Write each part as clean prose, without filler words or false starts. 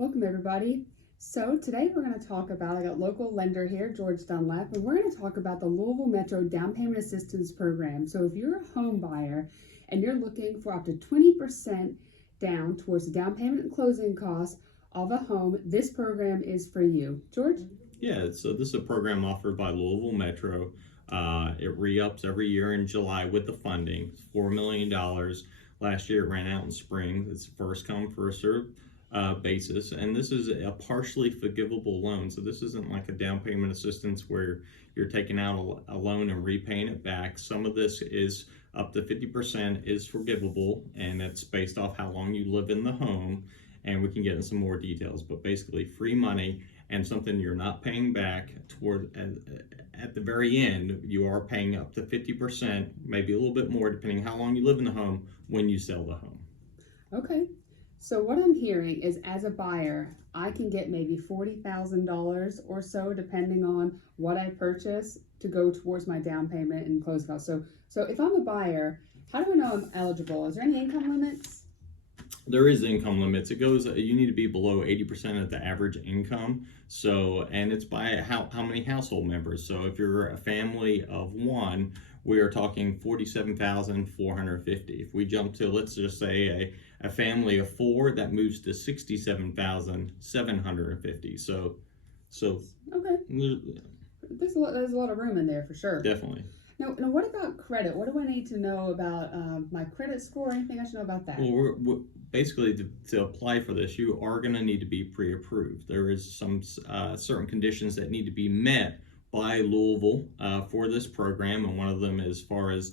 Welcome everybody. So today we're going to talk about, I got local lender here, George Dunlap, and we're going to talk about the Louisville Metro Down Payment Assistance Program. So if you're a home buyer and you're looking for up to 20% down towards the down payment and closing costs of a home, this program is for you. George? Yeah, so this is a program offered by Louisville Metro. It re-ups every year in July with the funding. It's $4 million. Last year it ran out in spring. It's first come, first serve basis. And this is a partially forgivable loan. So this isn't like a down payment assistance where you're taking out a loan and repaying it back. Some of this is up to 50% is forgivable, and that's based off how long you live in the home. And we can get into some more details, but basically free money and something you're not paying back toward at the very end. You are paying up to 50%, maybe a little bit more depending how long you live in the home when you sell the home. Okay. So what I'm hearing is, as a buyer, I can get maybe $40,000 or so, depending on what I purchase, to go towards my down payment and closing costs. So if I'm a buyer, how do I know I'm eligible? Is there any income limits? There is income limits. It goes, you need to be below 80% of the average income. So, and it's by how many household members. So if you're a family of one, we are talking 47,450. If we jump to, let's just say a family of four, that moves to 67,750. So Okay. There's a lot of room in there for sure. Definitely. Now, what about credit? What do I need to know about my credit score? Anything I should know about that? Well, we're basically to apply for this, you are going to need to be pre-approved. There is some certain conditions that need to be met by Louisville for this program, and one of them, as far as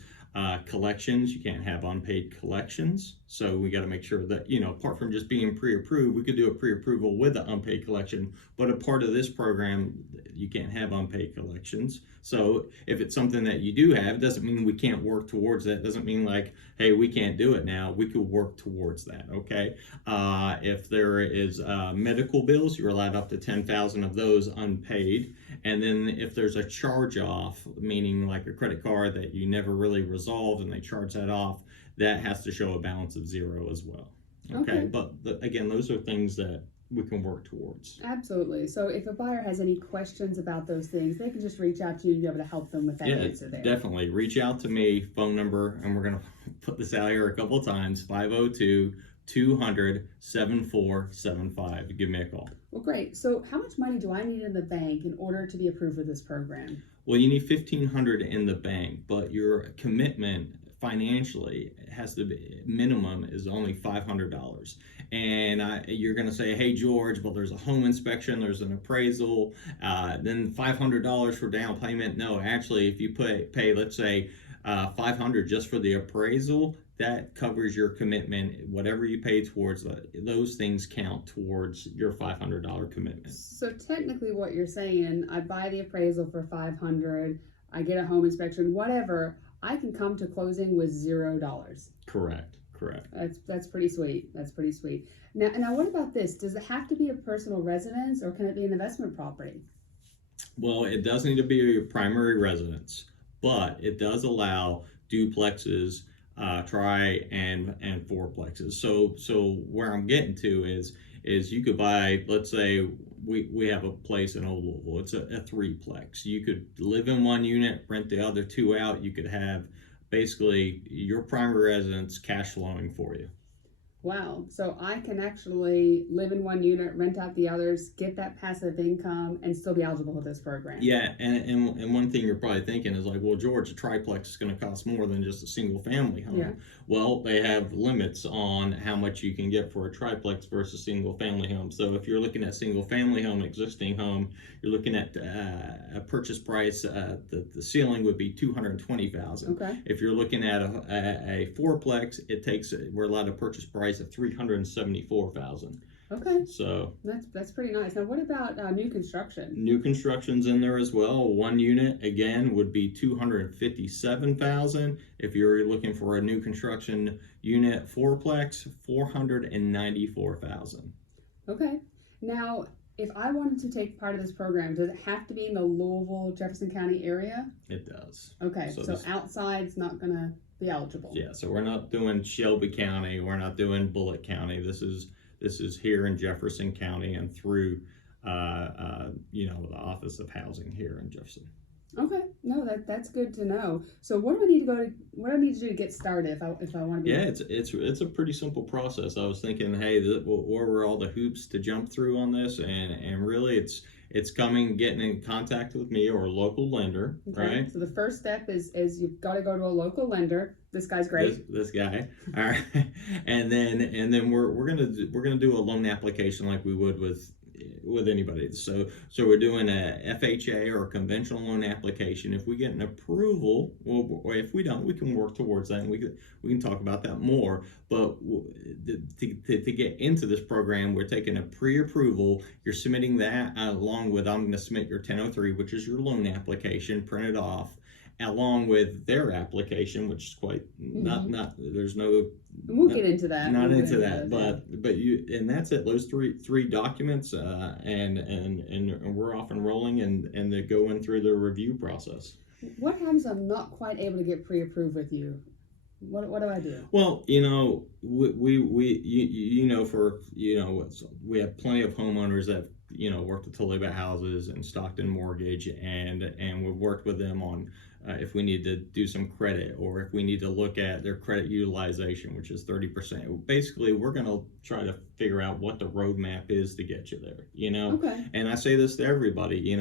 collections, you can't have unpaid collections. So we got to make sure that, apart from just being pre-approved, we could do a pre-approval with an unpaid collection, but a part of this program, you can't have unpaid collections. So if it's something that you do have, it doesn't mean we can't work towards that. It doesn't mean like, hey, we can't do it now. We could work towards that, okay? If there is medical bills, you're allowed up to 10,000 of those unpaid. And then if there's a charge off, meaning like a credit card that you never really resolved and they charge that off, that has to show a balance of zero as well. Okay. But again, those are things that we can work towards. Absolutely. So if a buyer has any questions about those things, they can just reach out to you and be able to help them with that answer there. Definitely. Reach out to me, phone number, and we're going to put this out here a couple of times, 502-200-7475. Give me a call. Well, great. So how much money do I need in the bank in order to be approved for this program? Well, you need $1,500 in the bank, but your commitment financially has to be, minimum is only $500. And you're going to say, hey, George, well, there's a home inspection, there's an appraisal, then $500 for down payment. No, actually, if you pay, let's say, $500 just for the appraisal, that covers your commitment. Whatever you pay towards those things count towards your $500 commitment. So technically what you're saying, I buy the appraisal for $500, I get a home inspection, whatever, I can come to closing with $0. Correct. That's pretty sweet. That's pretty sweet. Now what about this? Does it have to be a personal residence, or can it be an investment property? Well, it does need to be your primary residence, but it does allow duplexes, tri and fourplexes. So where I'm getting to is you could buy, let's say we have a place in Old Louisville. It's a threeplex. You could live in one unit, rent the other two out. You could have basically your primary residence cash flowing for you. Wow. So I can actually live in one unit, rent out the others, get that passive income, and still be eligible for this program. Yeah, and one thing you're probably thinking is like, well, George, a triplex is going to cost more than just a single family home. Yeah. Well, they have limits on how much you can get for a triplex versus single family home. So if you're looking at single family home, existing home, you're looking at a purchase price, the ceiling would be $220,000. Okay. If you're looking at a fourplex, we're allowed a purchase price of $374,000. Okay. So that's pretty nice. Now, what about new construction? New construction's in there as well. One unit again would be $257,000. If you're looking for a new construction unit fourplex, $494,000. Okay. Now, if I wanted to take part of this program, does it have to be in the Louisville, Jefferson County area? It does. Okay. So outside's not gonna be eligible. Yeah. So we're not doing Shelby County. We're not doing Bullitt County. This is This is here in Jefferson County and through the Office of Housing here in Jefferson. Okay, no, that's good to know. So what do I need to what do I need to do to get started if I want to be? Yeah, it's a pretty simple process. I was thinking, hey, what were all the hoops to jump through on this? And really, it's getting in contact with me or a local lender, Okay. right? So the first step is you've got to go to a local lender. This guy's great. This guy, all right, and then we're gonna do a loan application like we would with anybody. So we're doing a FHA or a conventional loan application. If we get an approval, well, or if we don't, we can work towards that, and we can talk about that more. But to get into this program, we're taking a pre-approval. You're submitting that along with, I'm going to submit your 1003, which is your loan application, printed off, along with their application, which is quite not there's no. We'll get into that. Not into that, but you, and that's it. Those three documents, and we're off and rolling, and they're going through the review process. What happens if I'm not quite able to get pre-approved with you? What do I do? Well, we have plenty of homeowners that worked at Toledo Houses and Stockton Mortgage, and we've worked with them on if we need to do some credit, or if we need to look at their credit utilization, which is 30%. Basically, we're going to try to figure out what the roadmap is to get you there. Okay. And I say this to everybody. They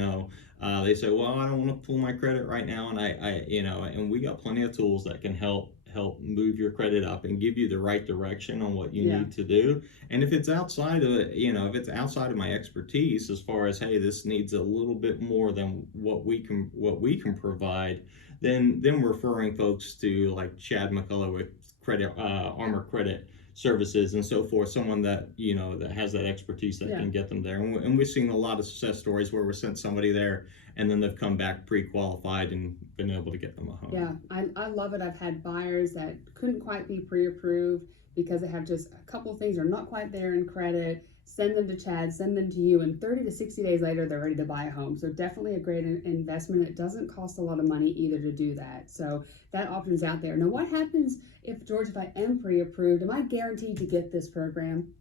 say, well, I don't want to pull my credit right now, and and we got plenty of tools that can help move your credit up and give you the right direction on what you need to do. And if it's outside of my expertise, as far as, hey, this needs a little bit more than what we can provide, then referring folks to like Chad McCullough with Armor Credit Services and so forth, someone that that has that expertise that can get them there. And we've seen a lot of success stories where we sent somebody there and then they've come back pre-qualified and been able to get them a home. Yeah, I love it. I've had buyers that couldn't quite be pre-approved because they have just a couple things are not quite there in credit. Send them to Chad, send them to you, and 30 to 60 days later, they're ready to buy a home. So definitely a great investment. It doesn't cost a lot of money either to do that. So that option's out there. Now, what happens if I am pre-approved? Am I guaranteed to get this program?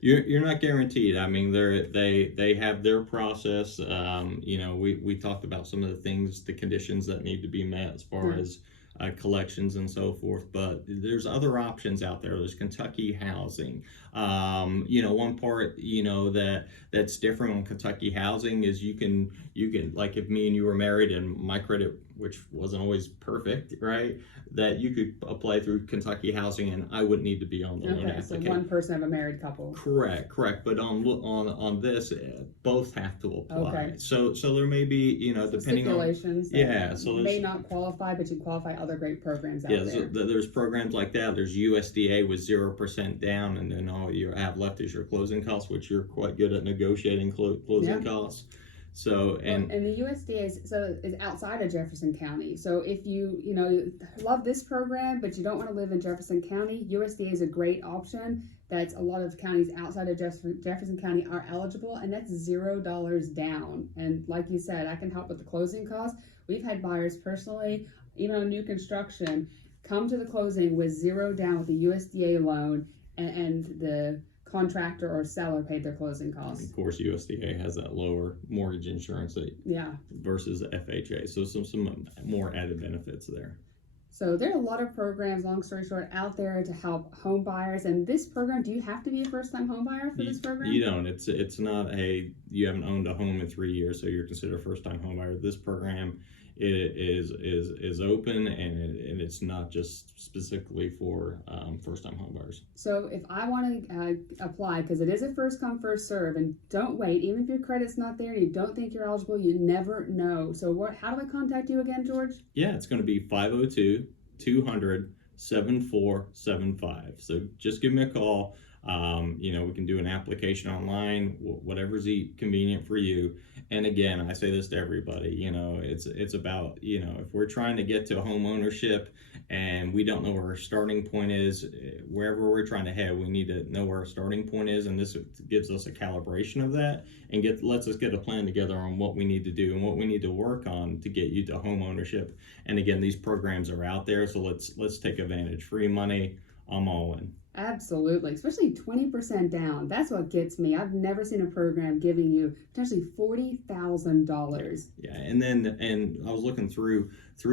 You're not guaranteed. I mean, they have their process. We talked about some of the things, the conditions that need to be met as far as collections and so forth, but there's other options out there. There's Kentucky Housing. One part that's different on Kentucky Housing is you can like if me and you were married and my credit, which wasn't always perfect, right? That you could apply through Kentucky Housing and I wouldn't need to be on the loan application. So one person of a married couple. Correct. But on this, both have to apply. Okay. So there may be depending stipulations. On so you may not qualify, but you qualify other great programs out there. So there's programs like that. There's USDA with 0% down, and then all you have left is your closing costs, which you're quite good at negotiating closing costs. So and the USDA is outside of Jefferson County. So if you love this program but you don't want to live in Jefferson County, USDA is a great option. That's a lot of counties outside of Jefferson County are eligible, and that's $0 down. And like you said, I can help with the closing costs. We've had buyers personally, even on new construction, come to the closing with $0 down with the USDA loan, and the contractor or seller paid their closing costs. Of course, USDA has that lower mortgage insurance versus FHA, so some more added benefits there. So there are a lot of programs, long story short, out there to help home buyers. And this program, do you have to be a first-time home buyer for this program? You don't. It's not you haven't owned a home in 3 years, so you're considered a first-time home buyer. This program is open, and it's not just specifically for first-time home buyers. So if I want to apply, because it is a first come first serve, and don't wait, even if your credit's not there and you don't think you're eligible, you never know. So how do I contact you again, George? Yeah, it's going to be 502-200-7475. So just give me a call. We can do an application online, whatever's convenient for you. And again, I say this to everybody, it's about, if we're trying to get to home ownership and we don't know where our starting point is, wherever we're trying to head, we need to know where our starting point is. And this gives us a calibration of that and lets us get a plan together on what we need to do and what we need to work on to get you to home ownership. And again, these programs are out there, so let's take advantage. Free money, I'm all in. Absolutely, especially 20% down. That's what gets me. I've never seen a program giving you potentially $40,000. Yeah, and I was looking through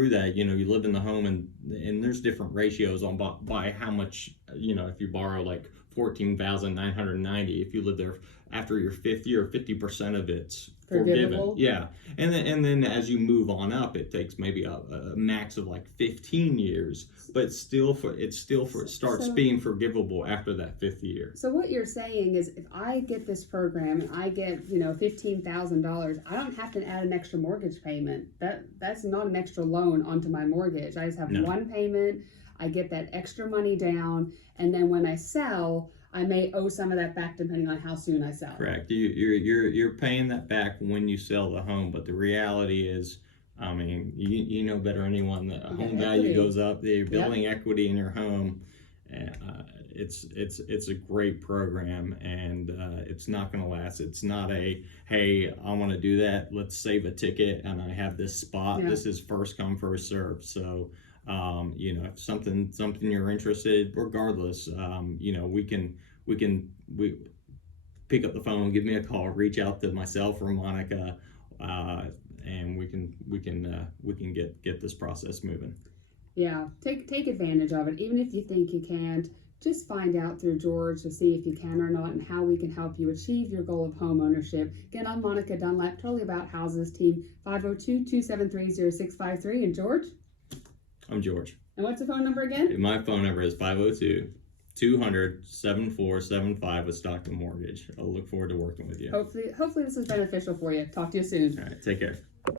that. You know, you live in the home, and there's different ratios on by how much. You know, if you borrow like 14,990, if you live there after your fifth year, 50% of it's forgiven. Forgivable. Yeah, and then as you move on up, it takes maybe a max of like 15 years, but it starts So- being forgivable after that fifth year. So what you're saying is, if I get this program and I get, $15,000, I don't have to add an extra mortgage payment. That's not an extra loan onto my mortgage. I just have No. one payment. I get that extra money down, and then when I sell, I may owe some of that back depending on how soon I sell. Correct. You're paying that back when you sell the home, but the reality is, I mean, you know better than anyone that You home got value equity. goes up. You're building equity in your home. It's a great program, and it's not going to last. It's not a, hey, I want to do that. Let's save a ticket, and I have this spot. Yeah. This is first come first serve. So. If something you're interested, regardless, we pick up the phone, give me a call, reach out to myself or Monica, and we can get this process moving. Yeah, take advantage of it. Even if you think you can't, just find out through George to see if you can or not and how we can help you achieve your goal of home ownership. Again, I'm Monica Dunlap, totally about houses team, 502-273-0653. And George? I'm George. And what's the phone number again? My phone number is 502-200-7475 with Stockton Mortgage. I'll look forward to working with you. Hopefully this is beneficial for you. Talk to you soon. All right, take care.